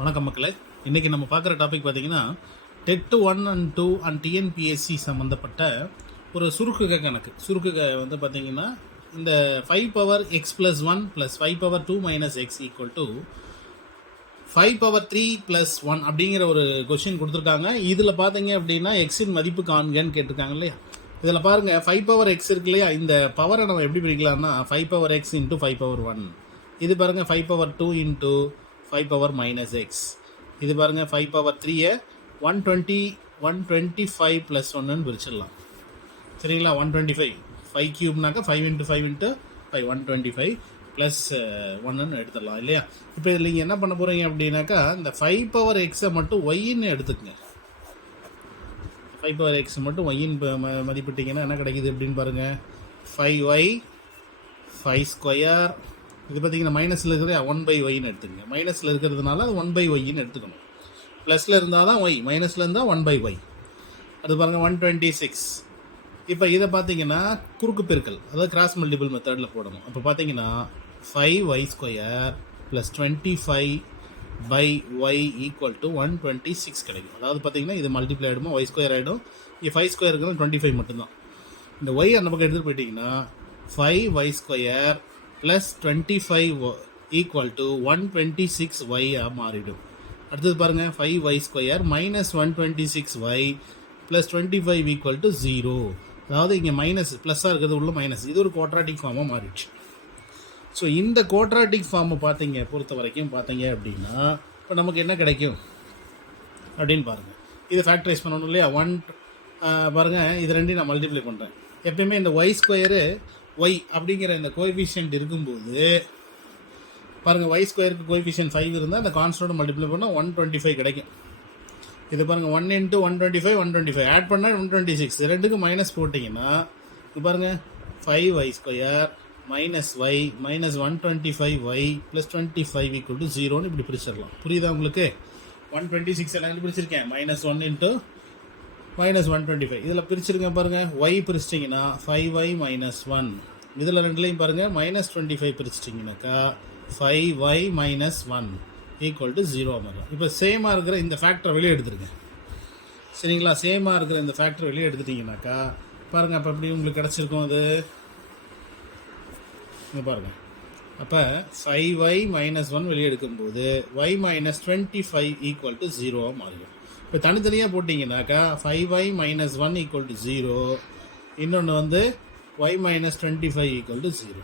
வணக்கம் மக்களே. இன்றைக்கி நம்ம பார்க்குற டாபிக் பார்த்திங்கன்னா டெட் 1 and 2 அண்ட் டிஎன்பிஎஸ்சி சம்மந்தப்பட்ட ஒரு சுருக்குக கணக்கு. சுருக்குக வந்து பார்த்திங்கன்னா இந்த 5^x+1 + 5^2 - x = 5^3+1 அப்படிங்கிற ஒரு கொஷின் கொடுத்துருக்காங்க. இதில் பார்த்தீங்க அப்படின்னா எக்ஸின் மதிப்பு காண்கன்னு கேட்டிருக்காங்க இல்லையா. இதில் பாருங்கள் 5^x இருக்கு இல்லையா. இந்த பவரை நம்ம எப்படி பிரிக்கலாம்னா 5^x × 5^1. இது பாருங்கள் 5^2 × 5^-x. இது பாருங்கள் 5^3 125 + 1ன்னு பிரிச்சிடலாம். சரிங்களா. 125 5 கியூப்னாக்கா 5 × 5 × 5 125 + 1ன்னு எடுத்துடலாம் இல்லையா. இப்போ இதில் நீங்கள் என்ன பண்ண போகிறீங்க அப்படின்னாக்கா இந்த 5^x மட்டும் ஒய்ன்னு எடுத்துக்கங்க. 5^x மட்டும் ஒய்ன்னு மதிப்பிட்டிங்கன்னா என்ன கிடைக்குது அப்படின்னு பாருங்கள். 5y 5². இது பார்த்தீங்கன்னா மைனஸில் இருக்கிற 1/yன்னு எடுத்துக்கங்க. மைனஸில் இருக்கிறதுனால அது 1/yன்னு எடுத்துக்கணும். ப்ளஸில் இருந்தால் தான் ஒய், மைனஸில் இருந்தால் 1/y. அது பாருங்கள் 126. இப்போ இதை பார்த்தீங்கன்னா குறுக்கு பெருக்கல், அதாவது கிராஸ் மல்டிபிள் மெத்தடில் போடணும். அப்போ பார்த்தீங்கன்னா 5y² + 25/y = 126 கிடைக்கும். அதாவது பார்த்தீங்கன்னா இது மல்டிப்ளை ஆகிடுமா, y² ஆகிடும். இங்கே 5² இருக்கிறது 25 மட்டும்தான். இந்த y அந்த பக்கம் எடுத்துகிட்டு போயிட்டீங்கன்னா 5y² + 25 = 126y மாறிடும். அடுத்தது பாருங்கள் 5y² - 126y + 25 = 0. அதாவது இங்கே மைனஸ் ப்ளஸ்ஸாக இருக்கிறது உள்ள மைனஸ். இது ஒரு குவாட்ராட்டிக் ஃபார்மாக மாறிடுச்சு. ஸோ இந்த குவாட்ராட்டிக் ஃபார்மை பொறுத்த வரைக்கும் பார்த்தீங்க அப்படின்னா இப்போ நமக்கு என்ன கிடைக்கும் அப்படின்னு பாருங்கள். இது ஃபேக்டரைஸ் பண்ணணும் இல்லையா. பாருங்கள் இது ரெண்டையும் நான் மல்டிப்ளை பண்ணுறேன். எப்பயுமே இந்த y² y அப்படிங்கிற இந்த கோஎஃபிஷியன்ட் இருக்கும்போது பாருங்கள் y²க்கு கோஎஃபிஷியன்ட் 5 இருந்தால் அந்த கான்ஸ்டன்ட் மல்டிப்ளை பண்ணால் 125 கிடைக்கும். இது பாருங்கள் 1 × 125 125 ஆட் பண்ணால் 126. ரெண்டுக்கு மைனஸ் போட்டிங்கன்னா இது பாருங்கள் 5y² - y - 125y + 25 = 0ன்னு இப்படி பிரிச்சிடலாம். புரியுதா உங்களுக்கு? 126 எல்லாம் பிரிச்சிருக்கேன். -1 × -125 இதில் பிரிச்சிருக்கேன் பாருங்கள். y பிரிச்சிட்டிங்கன்னா 5y - 1. இதில் ரெண்டுலேயும் பாருங்கள் -25 பிரிச்சிட்டிங்கனாக்கா 5y - 1 = 0 மாதிரி. இப்போ சேமாக இருக்கிற இந்த ஃபேக்டரை வெளியே எடுத்துருங்க. சரிங்களா. சேமாக இருக்கிற இந்த ஃபேக்டரை வெளியே எடுத்துட்டிங்கனாக்கா பாருங்கள் அப்போ எப்படி உங்களுக்கு கிடச்சிருக்கும். அது இங்கே பாருங்கள். அப்போ 5y - 1 வெளியே எடுக்கும்போது y - 25 = 0 மாறிடும். இப்போ தனித்தனியாக போட்டிங்கனாக்கா 5y - 1 = 0. இன்னொன்று வந்து y - 25 = 0.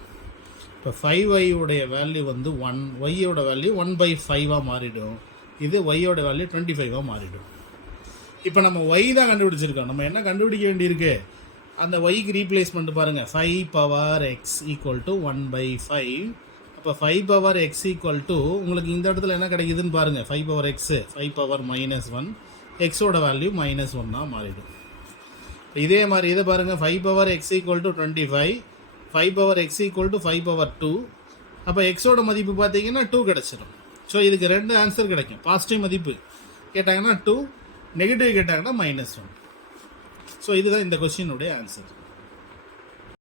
இப்போ 5y உடைய வேல்யூ வந்து 1, y-யோட வேல்யூ 1/5 மாறிடும். இது y-யோட வேல்யூ 25 மாறிடும். இப்போ நம்ம y தான் கண்டுபிடிச்சிருக்கோம். நம்ம என்ன கண்டுபிடிக்க வேண்டியிருக்கு, அந்த y-க்கு ரீப்ளேஸ் பண்ணிட்டு பாருங்கள். 5^x = 1/5. அப்போ 5^x = உங்களுக்கு இந்த இடத்துல என்ன கிடைக்குதுன்னு பாருங்கள். 5^x 5^-1 x-ஓட வேல்யூ -1 மாறிடும். இதே மாதிரி இதை பாருங்கள். 5^x = 25, 5^x = 5/2. அப்போ எக்ஸோட மதிப்பு பார்த்தீங்கன்னா 2 கிடச்சிடும். ஸோ இதுக்கு 2 ஆன்சர் கிடைக்கும். பாசிட்டிவ் மதிப்பு கேட்டாங்கன்னா 2, நெகட்டிவ் கேட்டாங்கன்னா -1. ஸோ இதுதான் இந்த கொஸ்டினுடைய ஆன்சர்.